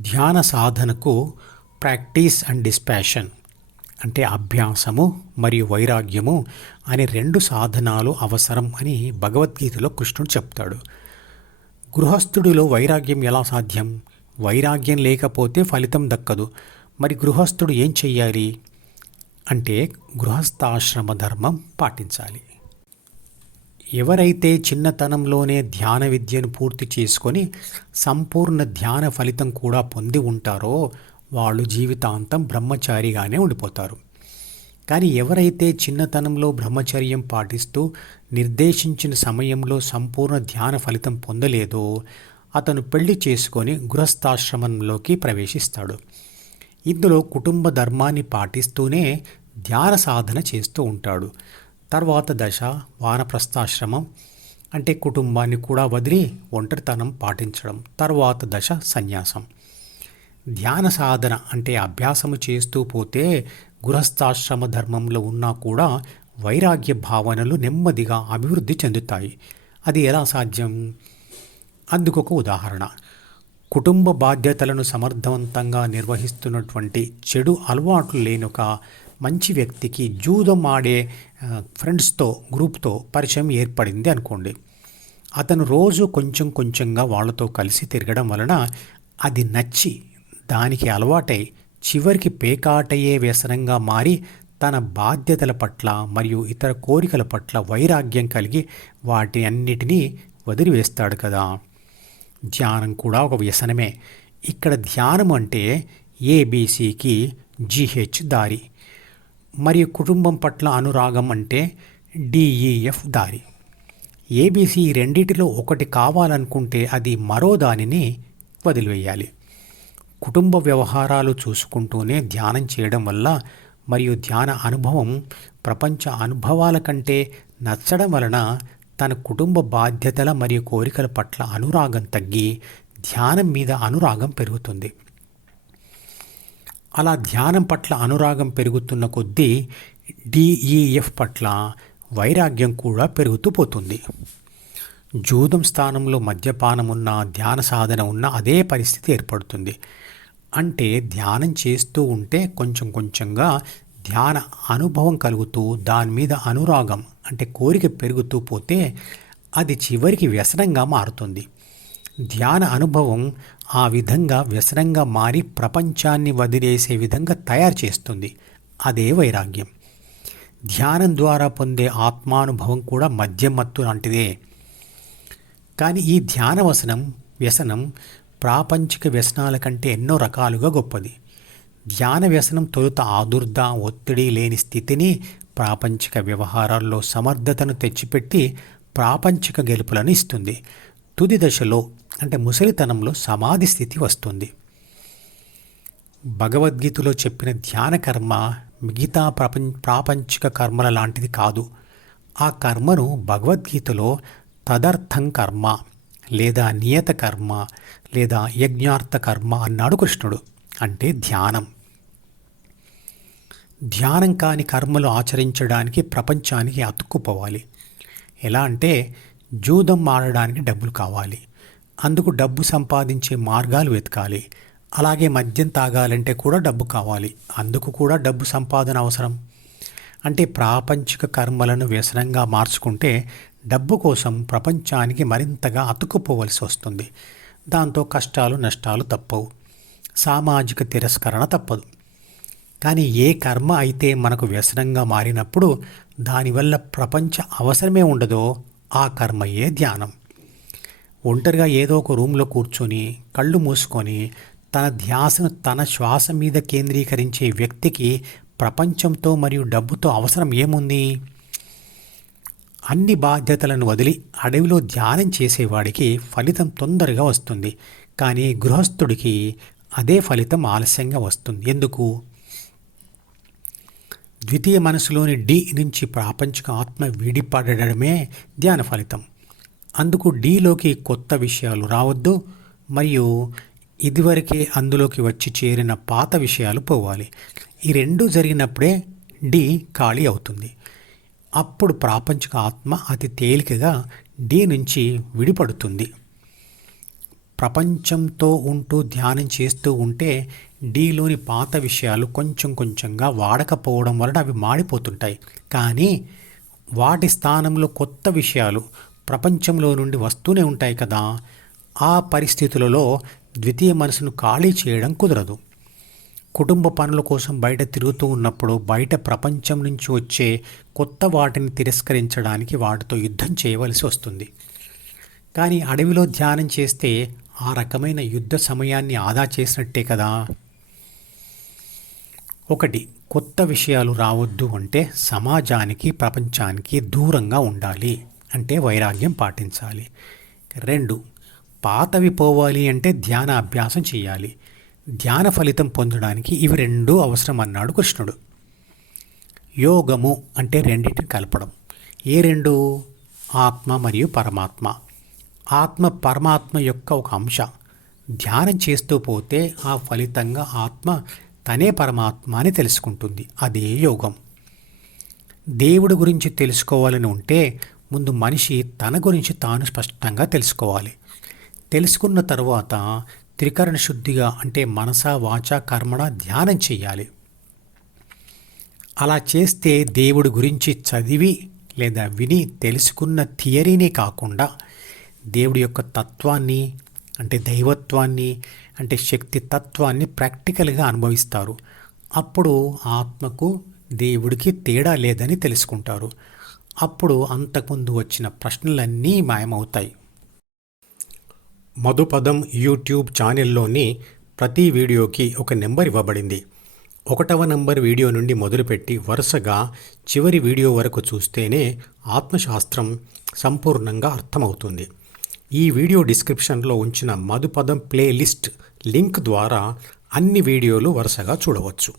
ధ్యాన సాధనకు practice and dispassion అంటే అభ్యాసము మరియు వైరాగ్యము అనే రెండు సాధనాలు అవసరం అని భగవద్గీతలో కృష్ణుడు చెప్తాడు. గృహస్థుడిలో వైరాగ్యం ఎలా సాధ్యం? వైరాగ్యం లేకపోతే ఫలితం దక్కదు. మరి గృహస్థుడు ఏం చెయ్యాలి అంటే గృహస్థాశ్రమ ధర్మం పాటించాలి. ఎవరైతే చిన్నతనంలోనే ధ్యాన విద్యను పూర్తి చేసుకొని సంపూర్ణ ధ్యాన ఫలితం కూడా పొంది ఉంటారో వాళ్ళు జీవితాంతం బ్రహ్మచారిగానే ఉండిపోతారు. కానీ ఎవరైతే చిన్నతనంలో బ్రహ్మచర్యం పాటిస్తూ నిర్దేశించిన సమయంలో సంపూర్ణ ధ్యాన ఫలితం పొందలేదో అతను పెళ్లి చేసుకొని గృహస్థాశ్రమంలోకి ప్రవేశిస్తాడు. ఇందులో కుటుంబ ధర్మాన్ని పాటిస్తూనే ధ్యాన సాధన చేస్తూ ఉంటాడు. తర్వాత దశ వానప్రస్థాశ్రమం అంటే కుటుంబాన్ని కూడా వదిలి ఒంటరితనం పాటించడం. తర్వాత దశ సన్యాసం. ధ్యాన సాధన అంటే అభ్యాసము చేస్తూ పోతే గృహస్థాశ్రమ ధర్మంలో ఉన్నా కూడా వైరాగ్య భావనలు నెమ్మదిగా అభివృద్ధి చెందుతాయి. అది ఎలా సాధ్యం? అందుకొక ఉదాహరణ. కుటుంబ బాధ్యతలను సమర్థవంతంగా నిర్వహిస్తున్నటువంటి చెడు అలవాట్లు లేని ఒక మంచి వ్యక్తికి జూదం ఆడే ఫ్రెండ్స్తో గ్రూప్తో పరిచయం ఏర్పడింది అనుకోండి. అతను రోజు కొంచెం కొంచెంగా వాళ్ళతో కలిసి తిరగడం వలన అది నచ్చి దానికి అలవాటై చివరికి పేకాటయ్యే వ్యసనంగా మారి తన బాధ్యతల పట్ల మరియు ఇతర కోరికల పట్ల వైరాగ్యం కలిగి వాటి అన్నిటినీ వదిలివేస్తాడు కదా. ధ్యానం కూడా ఒక వ్యసనమే. ఇక్కడ ధ్యానం అంటే ఏబీసీకి జీహెచ్ దారి, మరియు కుటుంబం పట్ల అనురాగం అంటే డిఈఎఫ్ దారి. ఏబీసీ రెండిటిలో ఒకటి కావాలనుకుంటే అది మరో దానిని వదిలివేయాలి. కుటుంబ వ్యవహారాలు చూసుకుంటూనే ధ్యానం చేయడం వల్ల మరియు ధ్యాన అనుభవం ప్రపంచ అనుభవాల కంటే నచ్చడం వలన తన కుటుంబ బాధ్యతల మరియు కోరికల పట్ల అనురాగం తగ్గి ధ్యానం మీద అనురాగం పెరుగుతుంది. అలా ధ్యానం పట్ల అనురాగం పెరుగుతున్న కొద్దీ డిఈఎఫ్ పట్ల వైరాగ్యం కూడా పెరుగుతూ పోతుంది. జూదం స్థానంలో మద్యపానం ఉన్న ధ్యాన సాధన ఉన్న అదే పరిస్థితి ఏర్పడుతుంది. అంటే ధ్యానం చేస్తూ ఉంటే కొంచెం కొంచెంగా ధ్యాన అనుభవం కలుగుతూ దాని మీద అనురాగం అంటే కోరిక పెరుగుతూ పోతే అది చివరికి వ్యసనంగా మారుతుంది. ధ్యాన అనుభవం ఆ విధంగా వ్యసనంగా మారి ప్రపంచాన్ని వదిలేసే విధంగా తయారు చేస్తుంది. అదే వైరాగ్యం. ధ్యానం ద్వారా పొందే ఆత్మానుభవం కూడా మద్యం మత్తు లాంటిదే. కానీ ఈ ధ్యాన వ్యసనం ప్రాపంచిక వ్యసనాల కంటే ఎన్నో రకాలుగా గొప్పది. ధ్యాన వ్యసనం తొలుత ఆదుర్ద, ఒత్తిడి లేని స్థితిని, ప్రాపంచిక వ్యవహారాల్లో సమర్థతను తెచ్చిపెట్టి ప్రాపంచిక గెలుపులను ఇస్తుంది. తుది దశలో అంటే ముసలితనంలో సమాధి స్థితి వస్తుంది. భగవద్గీతలో చెప్పిన ధ్యాన కర్మ మిగతా ప్రాపంచిక కర్మల లాంటిది కాదు. ఆ కర్మను భగవద్గీతలో తదర్థం కర్మ లేదా నియత కర్మ లేదా యజ్ఞార్థ కర్మ అన్నాడు కృష్ణుడు. అంటే ధ్యానం. ధ్యానం కాని కర్మలు ఆచరించడానికి ప్రపంచానికి అతుక్కుపోవాలి. ఎలా అంటే జూదం ఆడడానికి డబ్బులు కావాలి, అందుకు డబ్బు సంపాదించే మార్గాలు వెతకాలి. అలాగే మద్యం తాగాలంటే కూడా డబ్బు కావాలి, అందుకు కూడా డబ్బు సంపాదన అవసరం. అంటే ప్రాపంచిక కర్మలను వ్యసనంగా మార్చుకుంటే డబ్బు కోసం ప్రపంచానికి మరింతగా అతుక్కుపోవలసి వస్తుంది. దాంతో కష్టాలు నష్టాలు తప్పవు, సామాజిక తిరస్కరణ తప్పదు. కానీ ఏ కర్మ అయితే మనకు వ్యసనంగా మారినప్పుడు దానివల్ల ప్రపంచ అవసరమే ఉండదో ఆ కర్మయే ధ్యానం. ఒంటరిగా ఏదో ఒక రూమ్లో కూర్చొని కళ్ళు మూసుకొని తన ధ్యాసను తన శ్వాస మీద కేంద్రీకరించే వ్యక్తికి ప్రపంచంతో మరియు డబ్బుతో అవసరం ఏముంది? అన్ని బాధ్యతలను వదిలి అడవిలో ధ్యానం చేసేవాడికి ఫలితం తొందరగా వస్తుంది. కానీ గృహస్థుడికి అదే ఫలితం ఆలస్యంగా వస్తుంది. ఎందుకు? ద్వితీయ మనసులోని డి నుంచి ప్రాపంచిక ఆత్మ విడిపడడమే ధ్యాన ఫలితం. అందుకు డీలోకి కొత్త విషయాలు రావద్దు, మరియు ఇదివరకే అందులోకి వచ్చి చేరిన పాత విషయాలు పోవాలి. ఈ రెండూ జరిగినప్పుడే డి ఖాళీ అవుతుంది. అప్పుడు ప్రాపంచిక ఆత్మ అతి తేలికగా డి నుంచి విడిపడుతుంది. ప్రపంచంతో ఉంటూ ధ్యానం చేస్తూ ఉంటే డీలోని పాత విషయాలు కొంచెం కొంచెంగా వాడకపోవడం వలన అవి మాడిపోతుంటాయి. కానీ వాటి స్థానంలో కొత్త విషయాలు ప్రపంచంలో నుండి వస్తూనే ఉంటాయి కదా. ఆ పరిస్థితులలో ద్వితీయ మనసును ఖాళీ చేయడం కుదరదు. కుటుంబ పనుల కోసం బయట తిరుగుతూ ఉన్నప్పుడు బయట ప్రపంచం నుంచి వచ్చే కొత్త వాటిని తిరస్కరించడానికి వాటితో యుద్ధం చేయవలసి వస్తుంది. కానీ అడవిలో ధ్యానం చేస్తే ఆ రకమైన యుద్ధ సమయాన్ని ఆదా చేసినట్టే కదా. ఒకటి, కొత్త విషయాలు రావద్దు అంటే సమాజానికి ప్రపంచానికి దూరంగా ఉండాలి, అంటే వైరాగ్యం పాటించాలి. 2, పాతవి పోవాలి అంటే ధ్యాన అభ్యాసం చేయాలి. ధ్యాన ఫలితం పొందడానికి ఇవి 2 అవసరం అన్నాడు కృష్ణుడు. యోగము అంటే రెండింటిని కలపడం. ఏ 2? ఆత్మ మరియు పరమాత్మ. ఆత్మ పరమాత్మ యొక్క ఒక అంశ. ధ్యానం చేస్తూ పోతే ఆ ఫలితంగా ఆత్మ తనే పరమాత్మ అని తెలుసుకుంటుంది. అదే యోగం. దేవుడి గురించి తెలుసుకోవాలని ఉంటే ముందు మనిషి తన గురించి తాను స్పష్టంగా తెలుసుకోవాలి. తెలుసుకున్న తరువాత త్రికరణ శుద్ధిగా అంటే మనస వాచ కర్మణ ధ్యానం చేయాలి. అలా చేస్తే దేవుడి గురించి చదివి లేదా విని తెలుసుకున్న థియరీనే కాకుండా దేవుడి యొక్క తత్వాన్ని అంటే దైవత్వాన్ని అంటే శక్తి తత్వాన్ని ప్రాక్టికల్గా అనుభవిస్తారు. అప్పుడు ఆత్మకు దేవుడికి తేడా లేదని తెలుసుకుంటారు. అప్పుడు అంతకుముందు వచ్చిన ప్రశ్నలన్నీ మాయమవుతాయి. మధుపదం యూట్యూబ్ ఛానల్లోని ప్రతి వీడియోకి ఒక నెంబర్ ఇవ్వబడింది. 1వ నంబర్ వీడియో నుండి మొదలుపెట్టి వరుసగా చివరి వీడియో వరకు చూస్తేనే ఆత్మశాస్త్రం సంపూర్ణంగా అర్థమవుతుంది. ఈ వీడియో డిస్క్రిప్షన్లో ఉంచిన మధుపదం ప్లేలిస్ట్ లింక్ ద్వారా అన్ని వీడియోలు వరుసగా చూడవచ్చు.